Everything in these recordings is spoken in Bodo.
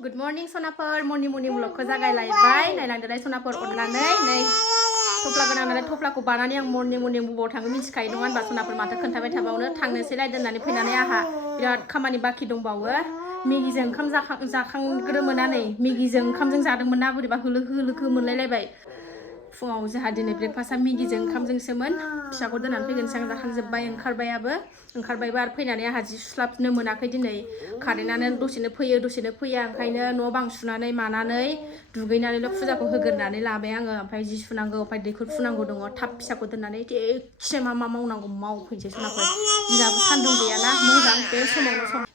Good morning Sonaper morning vlogखौ जागायलायबाय नायलांदोलाय Sonaper अननानै नै थफ्ला गोनां नालाय थफ्लाखौ बानानै आं morning बबाव थाङो मिथिखायो नङा होनबा Sonaper माथो खोन्थाबाय थाबावनो थांनोसैलाय दोननानै फैनानै आहा बिराद खामानि बाखि दंबावो मेगिजों ओंखाम जाखांग्रोमोना नै मेगिजों ओंखामजों जादोंमोन ना बोरैबा होलो होलोखो मोनलायलायबाय फुङाव जोंहा दिनै ब्रेकफास्टआ मेगिजों ओंखामजोंसोमोन फिसाखौ दोननानै फैगोनसै आं जाखांजोब्बाय ओंखारबायबो आरो फैनानै आहा जि सुस्लाबनो मोनाखै दिनै कारेन्टआनो दसेनो फैया ओंखायनो न' बां सुनानै मानानै दुगैनानैल' फुजाखौ होग्रोनानै लाबाय आङो ओमफ्राय जि सुनांगौ ओमफ्राय दैखर फुनांगौ दङ थाब फिसाखौ दोननानै एसे मा मावनांगौ मावफैनोसै Sonaper दिनाबो सान्दुं गैयाना मोजां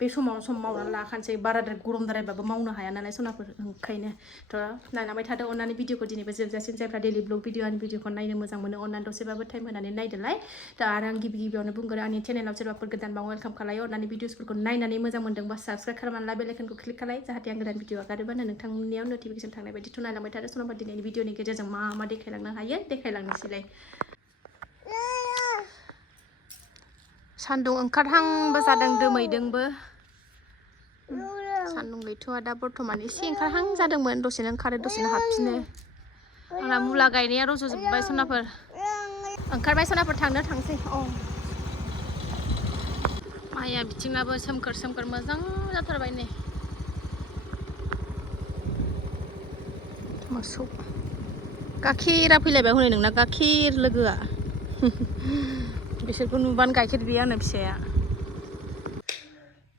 बे समावनो सम मावनानै लाखानोसै बाराद्राय गरमद्रायबाबो मावनो हाया नालाय Sonaper ओंखायनो थ' नायलांबाय थादों अननानै भिडिअखौ दिनैबो जोबजासिम जायफ्रा डेलि ब्लग भिडिअखौ नायनो मोजां मोनो अननानै दसेबाबो टाइम होनानै नायदोलाय दा आरो आं गिबियावनो बुंगोन आंनि चेनेलाव सोरबाफोर गोदानबा वेलकाम खालायो अननानै भिडिअसफोरखौ नायनानै मोजां मोनदोंबा साबस्क्राइब खालामनानै ला बेल आइकनखौ क्लिक खालाय जाहाथे आं गोदान भिडिअ आगारोबानो नोंथांनियाव नटिफिकेसन थांनाय बायदि नायलांबाय थादो Sonaper दिनैनि भिडिअनि गेजेरजों मा देखायलांनो हायो देखायलांनोसैलाय सान्दुं ओंखारहांबो जादों दोमैदोंबो सान्दुं गैथ'आ दा बर्थमान एसे ओंखारहां जादोंमोन दसेनो ओंखारो दसेनो हाबफिनो आंना मुला गायनाया रज'जोब्बाय Sonaper ओंखारबाय Sonaper थांसै माइया बिथिंनाबो सोमखोर मोजां जाथारबाय नै मोसौ गाखेरा फैलायबाय हनै नोंना गाखेर लोगोआ बिसोरखौ नुबानो गाइखेर बियो आंनो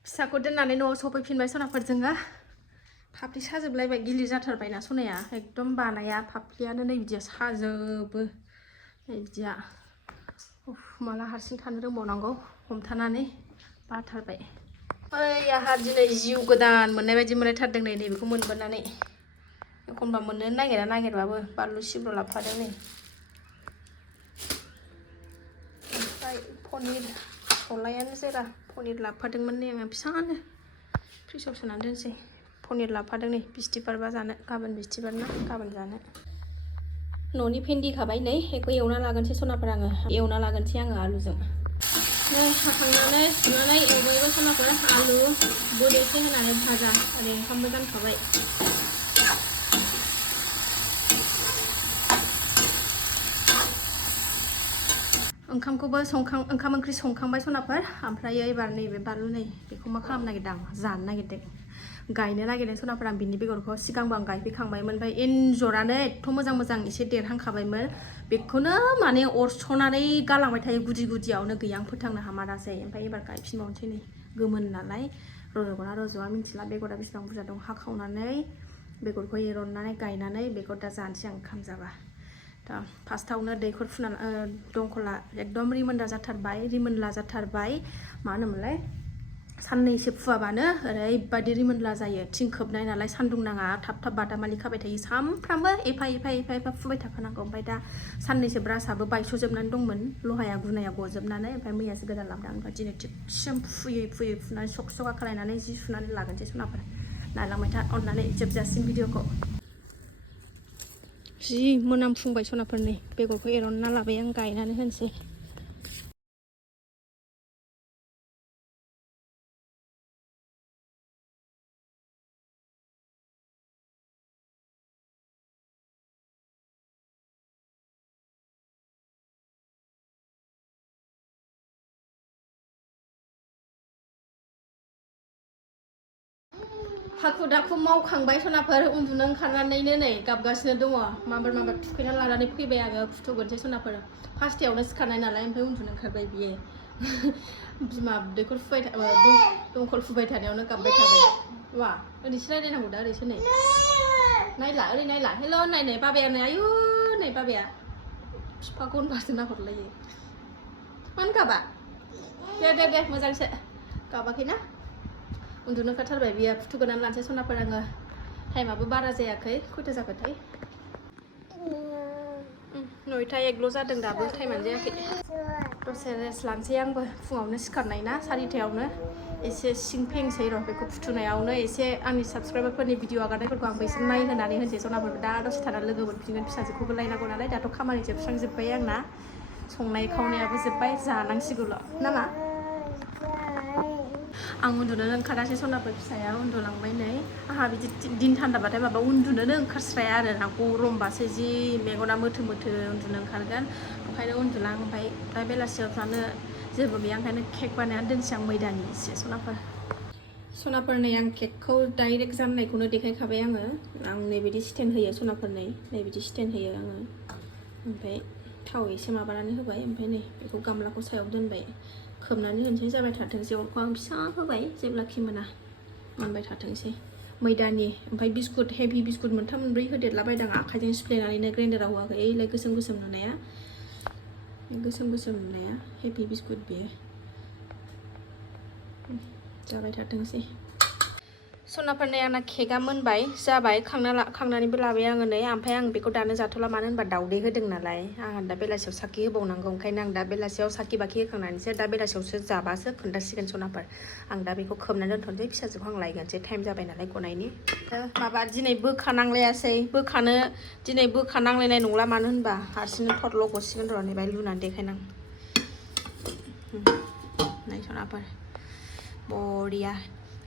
फिसाखौ दोननानै न'आव सफैफिनबाय Sonaper जोङो फाफ्लि साजोबलायबाय गिलिर जाथारबायना सनाया एकदम बानाया फाफ्लियानो नै बिदिया साजोबो नै बिदिया माला हारसिं थानो रोंबावनांगौ हमथानानै बाथारबाय ओइ आहा दिनै जिउ गोदान मोननाय बायदि मोनलायथारदों नै नैबेखौ मोनबोनानै एखनबा मोननो नागिरबाबो बानलु सिब्र लाबोफादों नै ओमफ्राय पनिर सलायानो जेरा पनिर लाबोफादोंमोन नै आङो फिसानो फ्रिजआव सोनानै दोनसै पनिर लाबोफादों नै बिस्थिबारबा जानो गाबोन बिस्थिबार ना गाबोन जानो न'नि भेन्दि खाबाय नै बेखौ एवना लागोनसै Sonaper आङो आलुजों नै हाखांनानै सुनानै एवबायबो Sonaper आलु बुद एसे होनानै भाजा ओरै ओंखामबो जानखाबाय ओंखामखौबो ओंखाम ओंख्रि संखांबाय Sonaper ओमफ्राय एबार नैबे बानलु नै बेखौ मा खालामनो नागिरदों आं जानो नागिरदों गायनो नागिरदों Sonaper आं बिनि बेगरखौ सिगांबो आं गायफैखांबायमोन ओमफ्राय एन्जरानो एथ' मोजां एसे देरहांखाबायमोन बेखौनो माने अरस'नानै गालांबाय थायो गुदियावनो गैया आं फोथांनो हामारासै ओमफ्राय एबार गायफिनबावनोसै नै गोमोन नालाय रज'गोना रज'आ मिन्थिला बेगरा बेसेबां बुरजा दं हाखावनानै बेगरखौ एरननानै गायनानै बेखौ दा जानोसै आं ओंखाम जाबा दा फार्स्टआवनो दैखर फुना दंखला एकदम रिमोनला जाथारबाय मा होनोमोनलाय साननैसो फुवाबानो ओरैबायदि रिमोनला जायो थिं खोबनाय नालाय सान्दुं नाङा थाब बादामालि खाबाय थायो सामफ्रामबो एफा फुबाय थाखानांगौ ओमफ्राय दा साननैसो ब्रासाबो बायस'जोबनानै दंमोन लहाया गुनाया गजोबनानै ओमफ्राय मैयासो गोदान लाबोदों ओमफ्राय दिनै थिगसिम फुयै फुनानै सका खालायनानै जि सुनानै लागोनसै Sonaper नायलांबाय था अननानै जोबजासिम भिडिअखौ जि मोनामफुंबाय Sonaper नै बेगरखौ एरनना लाबाय आं गायनानै होनोसै हाखु दाखु मावखांबाय Sonaper उन्दुनो ओंखारनानैनो नै गाबगासिनो दङ माबार थुखैना लानानै फैबाय आङो फुथुगोनसै Sonaper फार्स्टयावनो सिखारनाय नालाय ओमफ्राय उन्दुनो ओंखारबाय बियो बिमा दैखर दंखल फुबाय थानायावनो गाबबाय थाबाय वा ओरैसो रायलायनांगौ दा ओरैसो नै नायला हेल' नाय बाबाया नै आयु नै बाबाया बिफाखौ होनबासो नाहरलायो मानो गाबा दे मोजांसो गाबाखैना उन्दुनो ओंखारथारबाय बियो फुथुगोनानै लानोसै Sonaper आङो टाइमाबो बारा जायाखै खयथा जाखोथाय 9:01 जादों दाबो टाइमानो जायाखै दसे रेस्ट लानोसै आंबो फुङावनो सिखारनाय ना 4:00 एसे सिं फेंसै र' बेखौ फुथुनायावनो एसे आंनि साबस्क्राइबारफोरनि भिडिअ आगारनायफोरखौ आंबो एसे नायहोनानै होनसै Sonaper दा दसे थाना लोगो मोनफिनगोन फिसाजोखौबो लायनांगौ नालाय दाथ' खामानि जोबस्रांजोब्बाय आंना संनाय खावनायाबो जोब्बाय जानांसिगौल' नामा आं उन्दुनोनो ओंखारासै सनाफोर फिसाया उन्दुलांबाय नै आंहा बिदि दिन थान्दाबाथाय माबा उन्दुनोनो ओंखारस्राया आरो ना गरमबासो जि मेगना मोथो मोथो उन्दुनो ओंखारगोन ओंखायनो उन्दुलां ओमफ्राय दा बेलासियाव जानो जेबो गैया ओंखायनो केक बानायनानै दोनसै आं मैदानि एसे सनाफोर नै आं केकखौ डाइरेक्ट जाननायखौनो देखायखाबाय आङो आं नैबिदि स्टेन्ड होयो सनाफोर नैबिदि स्टेन्ड होयो आङो ओमफ्राय थाव एसे माबानानै होबाय ओमफ्राय नै बेखौ गामलाखौ सायाव दोनबाय खोबनानै होनोसै जाबाय थाथोंसै अरखौ आं फिसा होबाय जेब्लाखि मोनबाय थाथोंसै मैदानि ओमफ्राय बिस्कुट हेभि बिस्कुट मोनथाम मोनब्रै होदेरलाबायदां आखाइजों सिफ्लेनानैनो ग्राइन्डाराव होआखै ओइलाय गोसोम गोसोम नुनाया हेभि बिस्कुट बेयो जाबाय थाथोंसै सनाफोरनि आंना केकआ मोनबाय जाबाय खांनानैबो लाबाय आङो नै ओमफ्राय आं बेखौ दानो जाथ'ला मानो होनबा दाउदै होदों नालाय आंहा दा बेलासियाव साखि होबावनांगौ ओंखायनो आं दा बेलासियाव साखि बाखि होखांनानैसो दा बेलासियावसो जाबासो खोन्थासिगोन सनाफोर आं दा बेखौ खोबनानै दोनथ'नोसै फिसाजोखौ आं लायगोनसै टाइम जाबाय नालाय गनायनि माबा दिनै बोखानांलायासै दिनै बोखानांलायनाय नंला मानो होनबा हारसिंनो थरल' गसिगोन र' नै बाय लुनानै देखायनां नै सनाफोर बरिया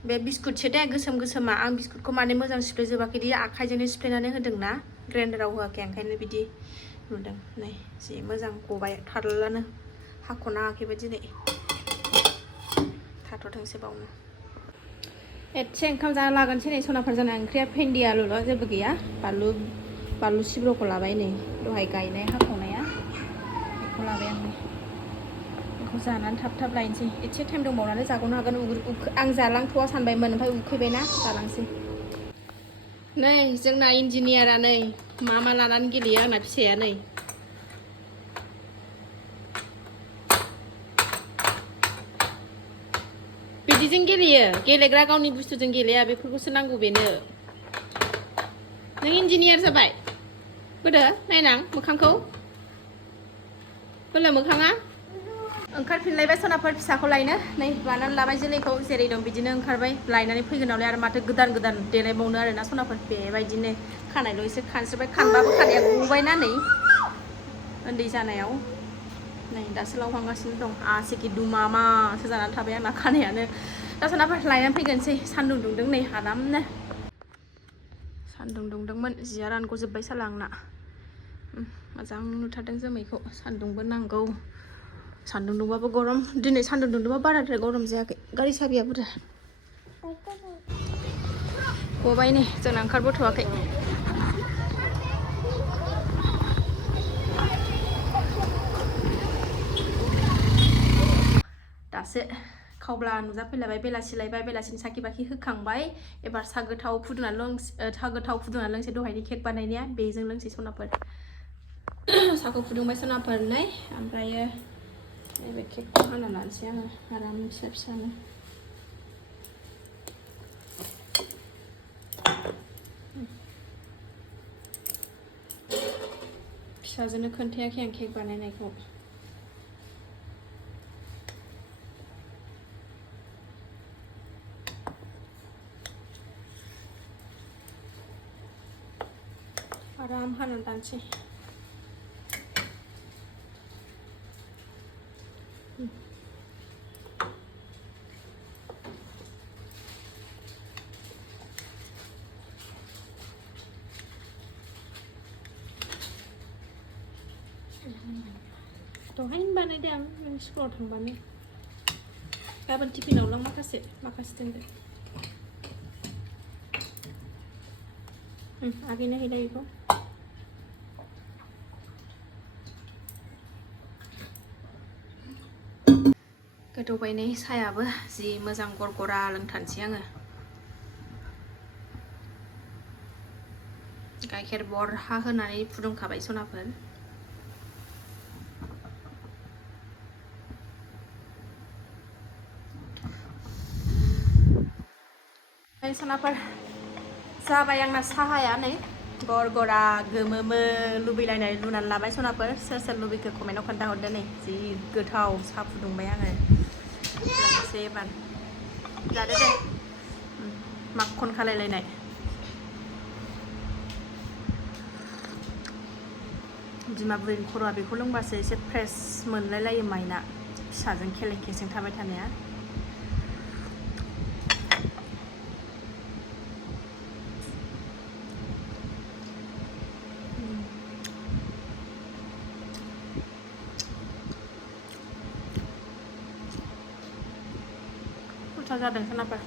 बे बिस्कुटसो दे गोसोम गोसोमा आं बिस्कुटखौ माने मोजां सिफ्लेजोबाखैदि आखाइजोंनो सिफ्लेनानै होदोंना ग्राइन्डाराव होआखै ओंखायनो बिदि नुदों नै जि मोजां गबाय थारलानो हाख'नाङाखैबो दिनै थाथ'थोंसै बावनो एसे ओंखाम जाना लागोनसै नै सनाफोर जाना ओंख्रिया भेन्दि आलुल' जेबो गैया बानलु सिब्र'खौ लाबाय नै दहाय गायनाय हाखावनाया बेखौ लाबाय आं बेखौ जानानै थाब लायनोसै एसे टाइम दंबावनानै जाग'नो हागोन आं जालांथ'वा सानबायमोन ओमफ्राय उखैबायना जालांसै नै जोंना इन्जिनियारा नै मा लानानै गेलेयो आंना फिसाया नै बिदिजों गेलेयो गेलेग्रा गावनि बुस्थुजों गेलेया बेफोरखौसो नांगौ बेनो नों इन्जिनियार जाबाय गोदो नायनां मोखांखौ बोलो मोखाङा ओंखारफिनलायबाय सनाफोर फिसाखौ लायनो नै लानानै लाबाय जोलैखौ जेरै दं बिदिनो ओंखारबाय लायनानै फैगोन नालाय आरो माथो गोदान देलायबावनो आरोना सनाफोर बेबायदिनो खानायल' एसे खानस्रिबाय खानबाबो खानाया गबायना नै उन्दै जानायाव नै दासो लावहांगासिनो दं आसिखि दुमामासो जानानै थाबाय आंना खानायानो दा सनाफोर लायनानै फैगोनसै सान्दुं दुंदों नै आरामनो सान्दुं दुंदोंमोन जिया रानग'जोब्बाय साला आंना मोजां नुथारदों जोमैखौ सान्दुंबो नांगौ सान्दुं दुंबाबो गरम दिनै सान्दुं दुंदोंबा बाराद्राय गरम जायाखै गारि साबिया बुरजा गबाय नै जोंना ओंखारबोथ'वाखै दासो खावब्ला नुजाफैलायबाय बेलासिलायबाय बेलासिनि साखि बाखि होखांबाय एबार सा गोथाव फुदुंनानै लोंसै दहायनि केक बानायनाया बेजों लोंसै सनाफोर साखौ फुदुंबाय सनाफोर नै ओमफ्रायो नैबे केकखौ हाना लानोसै आङो आराम फिसा फिसानो फिसाजोंनो खोन्थायाखै आं केक बानायनायखौ आराम हाना लानोसै दहायनो बानायदों आं स्कुलाव थांबानो गाबोन टिफिनाव लां माखासे दोनदो आगैनो हैलाय बेखौ गोदौबाय नै सायाबो जि मोजां गरगरा लोंथारनोसै आङो गाइखेर बरहा होनानै फुदुंखाबाय सनाफोर सनाफोर जाबाय आंना साहाया नै गरगरा गोमोमो लुबैलायनाय लुनानै लाबाय सनाफोर सोर लुबैखो कमेन्टआव खोन्थाहरदो नै जि गोथाव साहा फुदुंबाय आङो लोंसै एबार जादो दे माखन खालायलायनाय बिमा बुरैनि खर'आ बेखौ लोंबासो एसे फ्रेस मोनलायलायो माइना फिसाजों खेलें खेसें थाबाय थानाया गोथाव जादों सनाफोर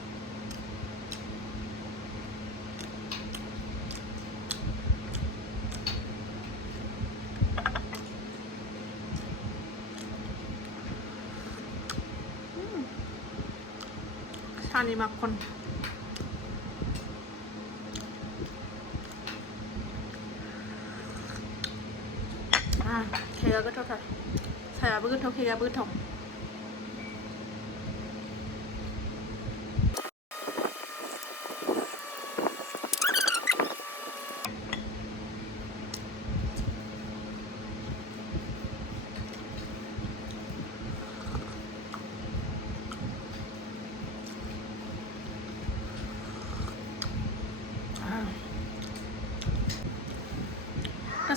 सानि माखन केकआ गोथावथार सायाबो गोथाव केकआबो गोथाव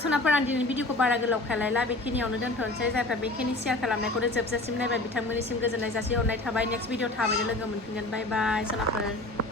सनाफोर आं दिनै भिडिअखौ बारा गोलाव खालायला बेखिनियावनो दोनथ'नोसै जायफ्रा बेखिनि शेयार खालामनायखौ जोबजासिम नायबाय बिथांमोननिसिम गोजोननाय जासिहरनाय थाबाय नेक्स्ट भिडिअ थाबैनो लोगो मोनफिनगोन बाय बाय सनाफोर